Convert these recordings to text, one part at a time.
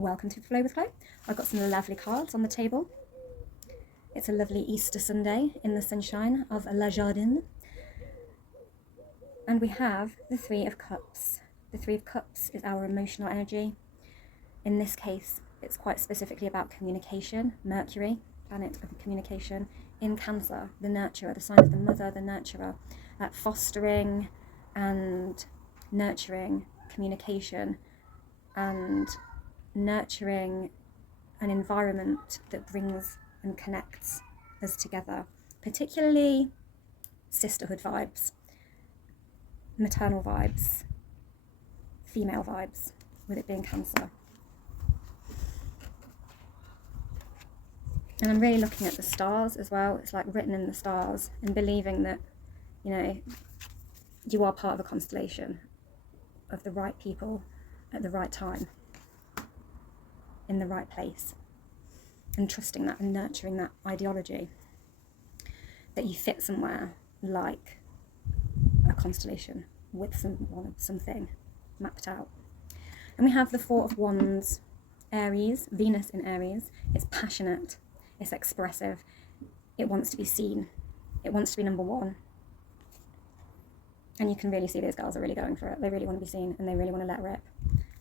Welcome to Flow with Chloe. I've got some lovely cards on the table. It's a lovely Easter Sunday in the sunshine of La Jardin. And we have the Three of Cups. The Three of Cups is our emotional energy. In this case, it's quite specifically about communication. Mercury, planet of communication. In Cancer, the nurturer, the sign of the mother, the nurturer. Fostering and nurturing communication and nurturing an environment that brings and connects us together, particularly sisterhood vibes, maternal vibes, female vibes, with it being Cancer. And I'm really looking at the stars as well. It's like written in the stars, and believing that, you are part of a constellation of the right people at the right time, in the right place, and trusting that and nurturing that ideology that you fit somewhere like a constellation with something mapped out. And we have the Four of Wands, Aries, Venus in Aries. It's passionate, it's expressive, it wants to be seen, it wants to be number one. And you can really see these girls are really going for it. They really want to be seen and they really want to let rip.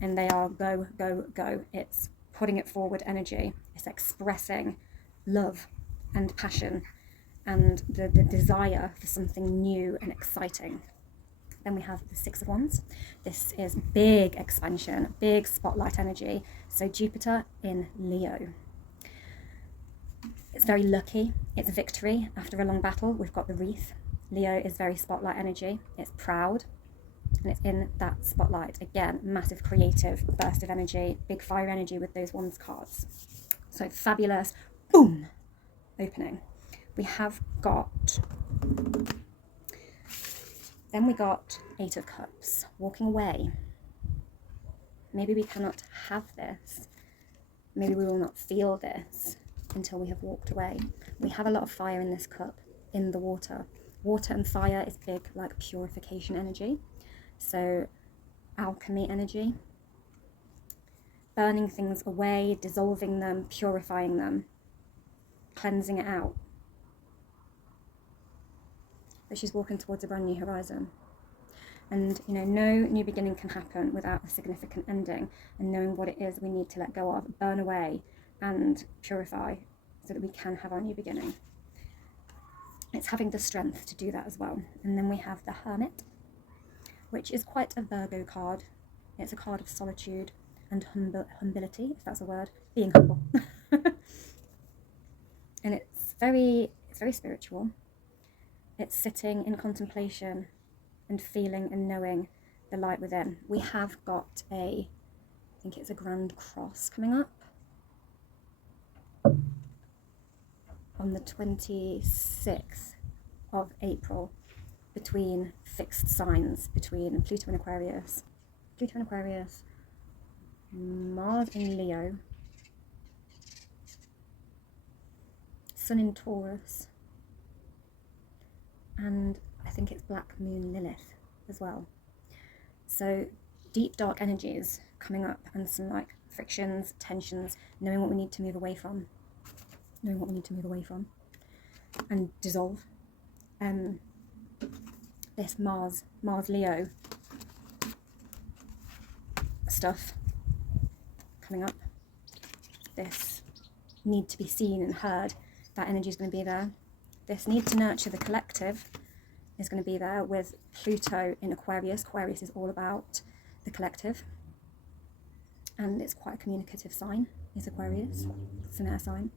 And they are go, go, go. It's putting it forward energy. It's expressing love and passion and the desire for something new and exciting. Then we have the Six of Wands. This is big expansion, big spotlight energy. So Jupiter in Leo. It's very lucky. It's victory. After a long battle, we've got the wreath. Leo is very spotlight energy. It's proud. And it's in that spotlight. Again, massive creative burst of energy, big fire energy with those Wands cards. So fabulous, boom, opening. We have got, then we got Eight of Cups, walking away. Maybe we cannot have this. Maybe we will not feel this until we have walked away. We have a lot of fire in this cup, in the water. Water and fire is big, like purification energy. So alchemy energy, burning things away, dissolving them, purifying them, cleansing it out. But she's walking towards a brand new horizon. And no new beginning can happen without a significant ending, and knowing what it is we need to let go of, burn away and purify so that we can have our new beginning. It's having the strength to do that as well. And then we have the Hermit, which is quite a Virgo card. It's a card of solitude and humility, if that's a word, being humble. And it's very spiritual. It's sitting in contemplation and feeling and knowing the light within. We have got I think it's a Grand Cross coming up on the 26th of April, between fixed signs, between Pluto and Aquarius, Mars in Leo, Sun in Taurus, and I think it's Black Moon Lilith as well. So deep dark energies coming up, and some like frictions, tensions, knowing what we need to move away from, and dissolve. This Mars Leo stuff coming up, this need to be seen and heard, that energy is going to be there. This need to nurture the collective is going to be there with Pluto in Aquarius. Aquarius is all about the collective, and it's quite a communicative sign, is Aquarius. It's an air sign.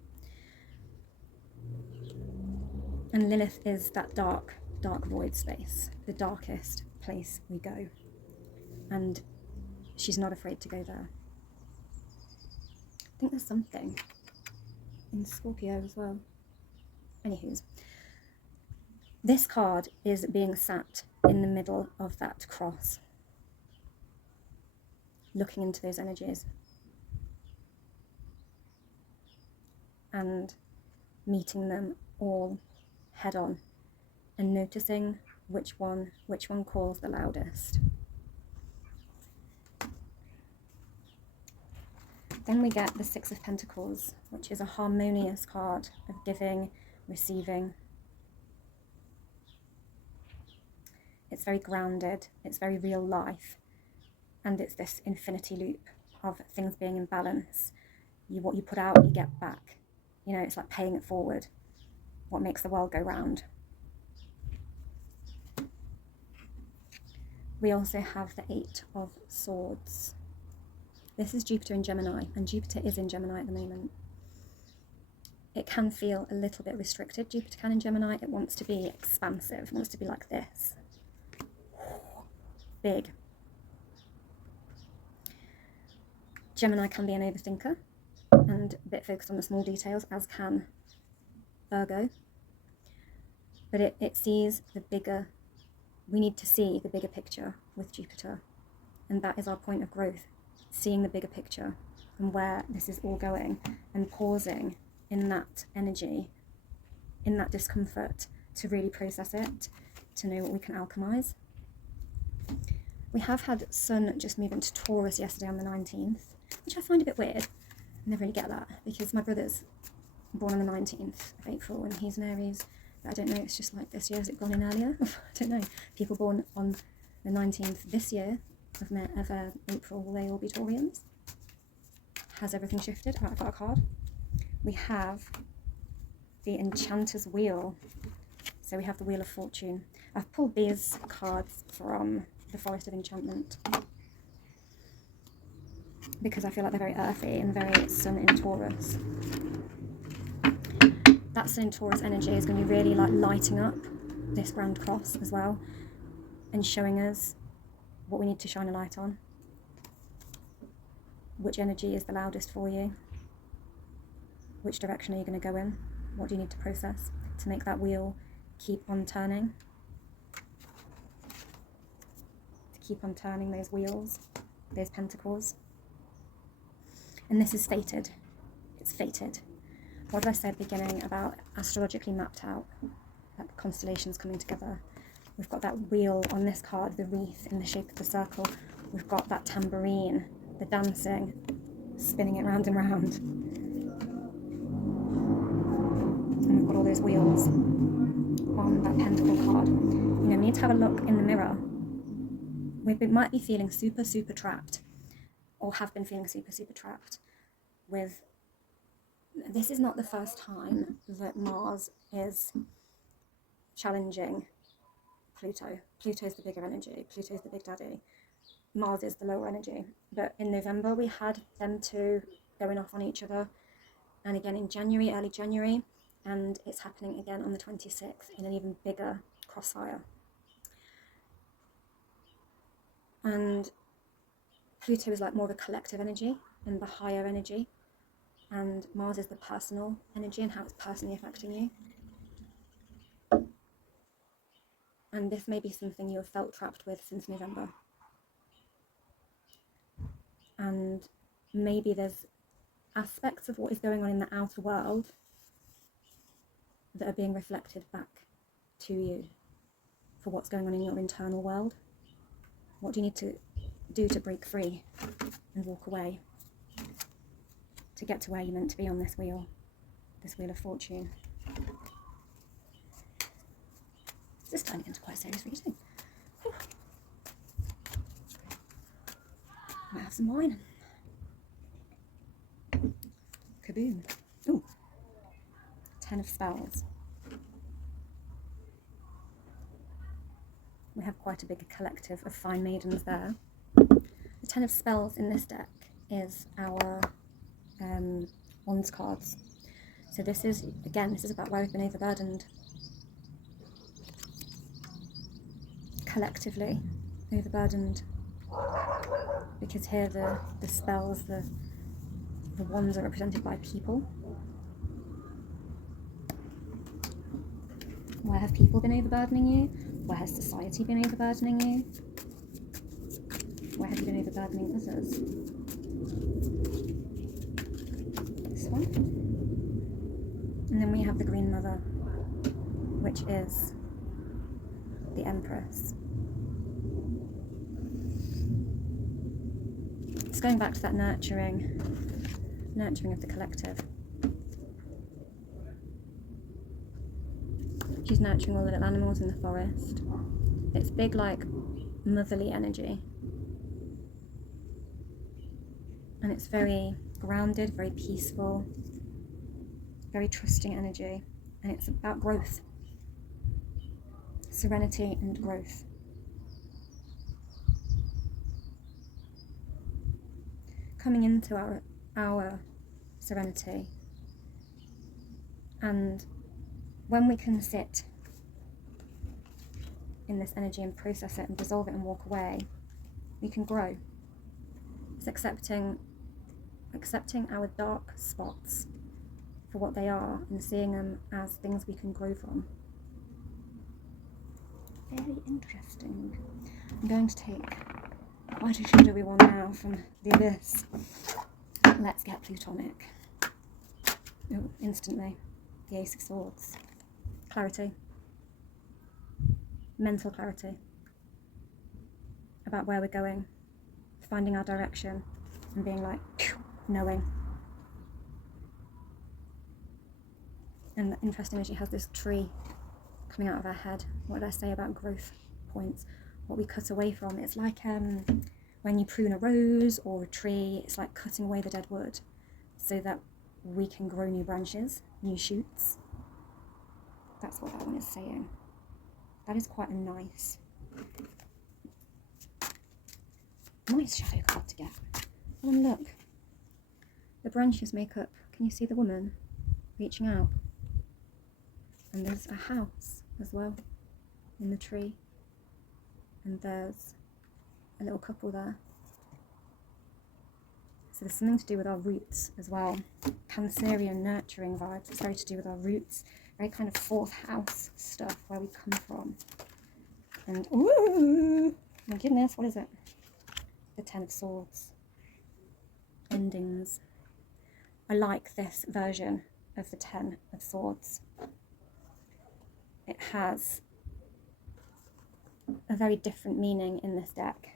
And Lilith is that dark void space, the darkest place we go. And she's not afraid to go there. I think there's something in Scorpio as well. Anywho's, this card is being sat in the middle of that cross, looking into those energies and meeting them all head on, and noticing which one calls the loudest. Then we get the Six of Pentacles, which is a harmonious card of giving, receiving. It's very grounded, it's very real life, and it's this infinity loop of things being in balance. What you put out, you get back. You know, it's like paying it forward. What makes the world go round. We also have the Eight of Swords. This is Jupiter in Gemini, and Jupiter is in Gemini at the moment. It can feel a little bit restricted, Jupiter can in Gemini. It wants to be expansive, it wants to be like this. Big. Gemini can be an overthinker and a bit focused on the small details, as can Virgo. But it sees the bigger, we need to see the bigger picture with Jupiter. And that is our point of growth, seeing the bigger picture and where this is all going, and pausing in that energy, in that discomfort, to really process it, to know what we can alchemize. We have had Sun just move into Taurus yesterday on the 19th, which I find a bit weird. I never really get that, because my brother's born on the 19th of April and he's an Aries. But I don't know, it's just like this year, has it gone in earlier? I don't know. People born on the 19th this year of April, will they all be Taurians? Has everything shifted? Oh, I've got a card. We have the Enchanter's Wheel. So we have the Wheel of Fortune. I've pulled these cards from the Forest of Enchantment because I feel like they're very earthy and very Sun in Taurus. That Sun in Taurus energy is going to be really like lighting up this Grand Cross as well, and showing us what we need to shine a light on. Which energy is the loudest for you? Which direction are you going to go in? What do you need to process to make that wheel keep on turning? To keep on turning those wheels, those pentacles. And this is fated. It's fated. What did I say at the beginning about astrologically mapped out, like constellations coming together? We've got that wheel on this card, the wreath in the shape of the circle. We've got that tambourine, the dancing, spinning it round and round. And we've got all those wheels on that pentacle card. You know, we need to have a look in the mirror. We might be feeling super, super trapped, or have been feeling super, super trapped with, this is not the first time that Mars is challenging Pluto. Pluto's the bigger energy. Pluto's the big daddy. Mars is the lower energy. But in November, we had them two going off on each other. And again in January, early January. And it's happening again on the 26th in an even bigger crossfire. And Pluto is like more of a collective energy and the higher energy. And Mars is the personal energy and how it's personally affecting you. And this may be something you have felt trapped with since November. And maybe there's aspects of what is going on in the outer world that are being reflected back to you for what's going on in your internal world. What do you need to do to break free and walk away to get to where you're meant to be on this wheel of fortune? This is turning into quite a serious reading. Whew. Might have some wine. Kaboom. Ooh. 10 of Spells. We have quite a big collective of fine maidens there. The 10 of Spells in this deck is our Wands cards. So this is, again, this is about where we've been overburdened. Collectively overburdened. Because here the spells, the wands are represented by people. Where have people been overburdening you? Where has society been overburdening you? Where have you been overburdening others? This one. And then we have the Green Mother, which is the Empress. It's going back to that nurturing, nurturing of the collective. She's nurturing all the little animals in the forest. It's big, like, motherly energy. And it's very grounded, very peaceful, very trusting energy. And it's about growth. Serenity and growth. Coming into our serenity, and when we can sit in this energy and process it and dissolve it and walk away, we can grow. It's accepting our dark spots for what they are and seeing them as things we can grow from. Very interesting. I'm going to take quite a shadowy one now from the abyss. Let's get Plutonic. Oh, instantly. The Ace of Swords. Clarity. Mental clarity. About where we're going. Finding our direction and being like, knowing. And interestingly, she has this tree coming out of her head. What did I say about growth points? What we cut away from. It's like when you prune a rose or a tree, it's like cutting away the dead wood so that we can grow new branches, new shoots. That's what that one is saying. That is quite a nice shadow card to get. Oh, and look. The branches make up, can you see the woman reaching out? And there's a house as well in the tree. And there's a little couple there. So there's something to do with our roots as well. Cancerian nurturing vibes. It's very to do with our roots. Very kind of fourth house stuff, where we come from. And, ooh, my goodness, what is it? The Ten of Swords. Endings. I like this version of the Ten of Swords. It has a very different meaning in this deck.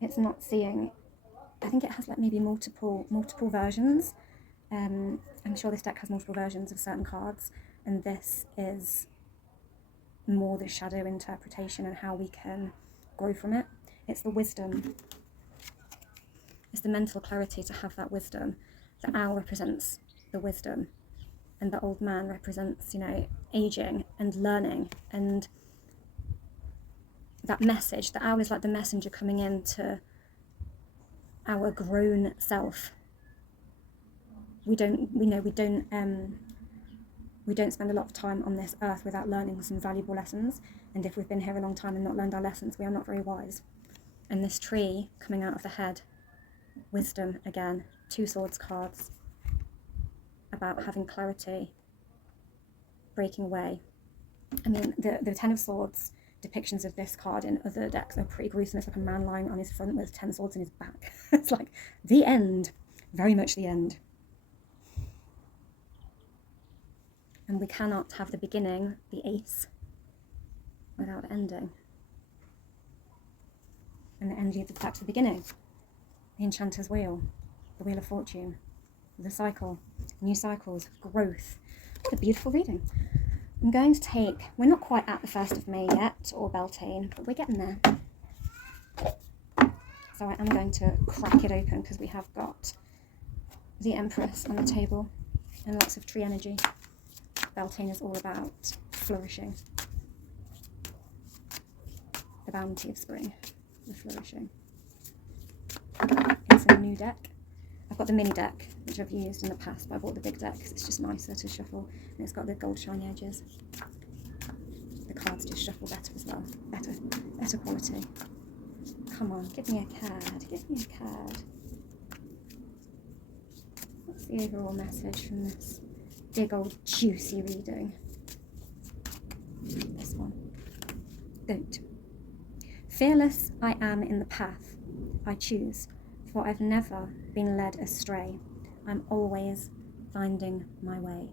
It's not seeing, I think it has like maybe multiple versions. I'm sure this deck has multiple versions of certain cards, and this is more the shadow interpretation and how we can grow from it. It's the wisdom. It's the mental clarity to have that wisdom. The owl represents the wisdom, and the old man represents, aging and learning, and that message. The owl is like the messenger coming into our grown self. We don't spend a lot of time on this earth without learning some valuable lessons, and if we've been here a long time and not learned our lessons, we are not very wise. And this tree coming out of the head, wisdom again, 2 swords cards, about having clarity, breaking away. I mean, the Ten of Swords depictions of this card in other decks are pretty gruesome. It's like a man lying on his front with 10 swords in his back. It's like the end, very much the end. And we cannot have the beginning, the ace, without ending. And the end leads us back to the beginning. The Enchanter's Wheel, the Wheel of Fortune, the cycle, new cycles, growth. What a beautiful reading. I'm going to take, we're not quite at the 1st of May yet, or Beltane, but we're getting there. So I am going to crack it open because we have got the Empress on the table and lots of tree energy. Beltane is all about flourishing. The bounty of spring, the flourishing. It's a new deck. I've got the mini deck, which I've used in the past, but I bought the big deck because it's just nicer to shuffle, and it's got the gold shiny edges. The cards just shuffle better as well. Better quality. Come on, give me a card. Give me a card. What's the overall message from this big old juicy reading? This one. Goat. Fearless I am in the path I choose, for I've never been led astray. I'm always finding my way.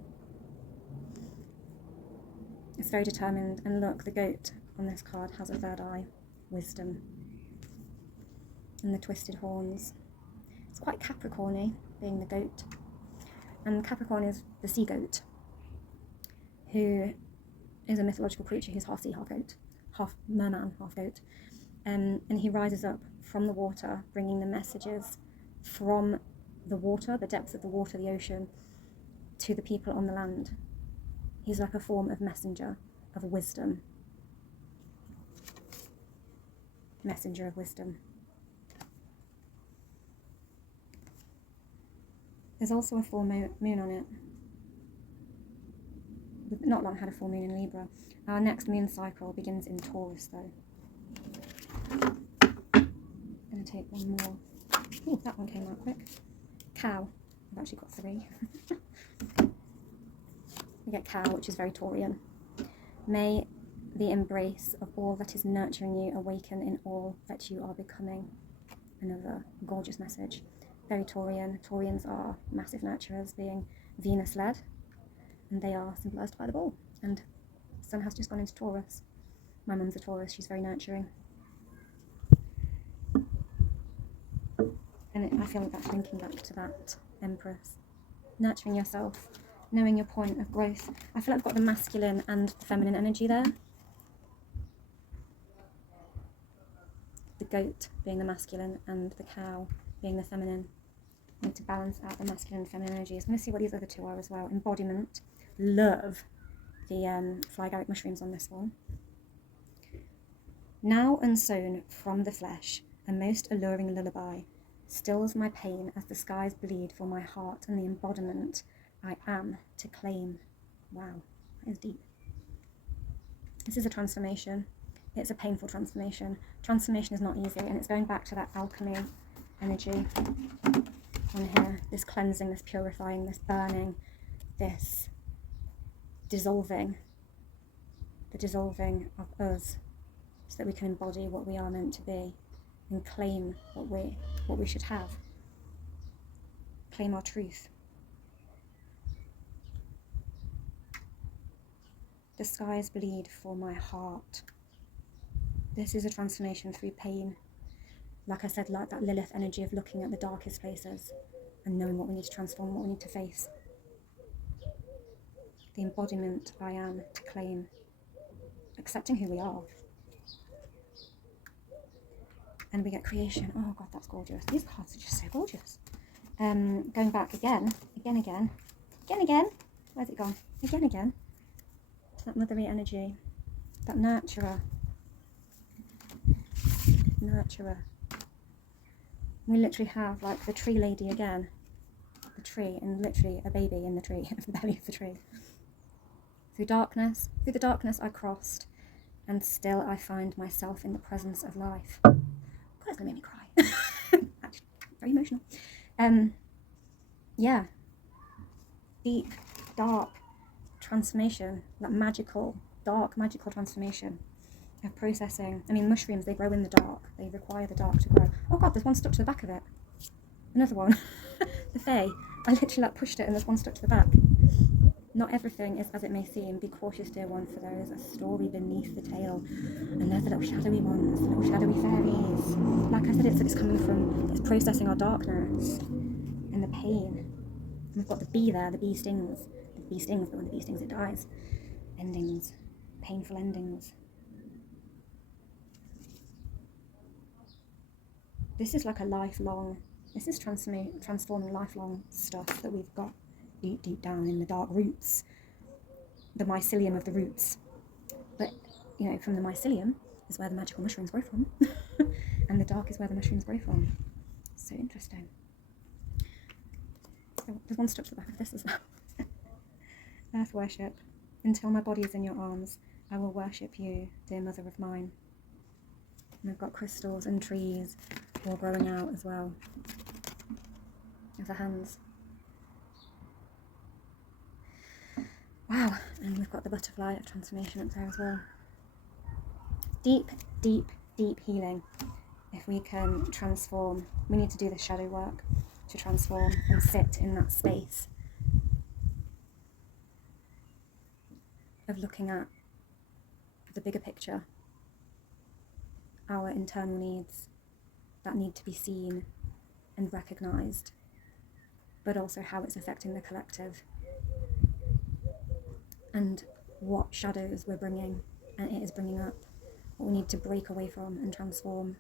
It's very determined, and look, the goat on this card has a 3rd eye, wisdom, and the twisted horns. It's quite Capricorny, being the goat. And Capricorn is the sea goat, who is a mythological creature who's half sea, half goat, half merman, half goat. And he rises up from the water, bringing the messages from the water, the depths of the water, the ocean, to the people on the land. He's like a form of messenger of wisdom. Messenger of wisdom. There's also a full moon on it. We've not long had a full moon in Libra. Our next moon cycle begins in Taurus, though. I'm going to take one more. Oh, that one came out quick. Cow. I've actually got 3. We get cow, which is very Taurian. May the embrace of all that is nurturing you awaken in all that you are becoming. Another gorgeous message. Very Taurian. Taurians are massive nurturers, being Venus-led, and they are symbolised by the bull. And Sun has just gone into Taurus. My mum's a Taurus, she's very nurturing. And I feel like that's linking back to that Empress. Nurturing yourself, knowing your point of growth. I feel like I've got the masculine and the feminine energy there. The goat being the masculine and the cow being the feminine. I need to balance out the masculine and feminine energies. I'm going to see what these other 2 are as well. Embodiment. Love the fly agaric mushrooms on this one. Now unsown from the flesh, a most alluring lullaby stills my pain as the skies bleed for my heart and the embodiment I am to claim. Wow, that is deep. This is a transformation. It's a painful transformation. Transformation is not easy, and it's going back to that alchemy energy on here. This cleansing, this purifying, this burning, this dissolving. The dissolving of us so that we can embody what we are meant to be and claim what we should have. Claim our truth. The skies bleed for my heart. This is a transformation through pain. Like I said, like that Lilith energy of looking at the darkest places and knowing what we need to transform, what we need to face. The embodiment I am to claim. Accepting who we are. And we get creation. Oh God, that's gorgeous. These cards are just so gorgeous. Going back again. Where's it gone? Again. That mothery energy. That nurturer. We literally have like the tree lady again. The tree, and literally a baby in the tree, the belly of the tree. Through the darkness I crossed, and still I find myself in the presence of life. God, it's gonna make me cry. Actually, very emotional. Yeah. Deep, dark transformation, that dark magical transformation of processing. I mean, mushrooms, they grow in the dark. They require the dark to grow. Oh God, there's one stuck to the back of it. Another one. The Fae. I literally like pushed it and there's one stuck to the back. Not everything is as it may seem. Be cautious, dear one, for there is a story beneath the tale. And there's the little shadowy ones, the little shadowy fairies. Like I said, it's coming from, it's processing our darkness and the pain. And we've got the bee there, the bee stings. The bee stings, but when the bee stings, it dies. Endings. Painful endings. This is like a lifelong, this is transforming lifelong stuff that we've got deep down in the dark roots, the mycelium of the roots. But, you know, from the mycelium is where the magical mushrooms grow from, and the dark is where the mushrooms grow from. So interesting. So there's one stuck to the back of this as well. Earth worship. Until my body is in your arms, I will worship you, dear mother of mine. And we've got crystals and trees all growing out as well of the hands. Wow, and we've got the butterfly of transformation up there as well. Deep, deep, deep healing. If we can transform, we need to do the shadow work to transform and sit in that space of looking at the bigger picture, our internal needs that need to be seen and recognised, but also how it's affecting the collective and what shadows we're bringing and it is bringing up, what we need to break away from and transform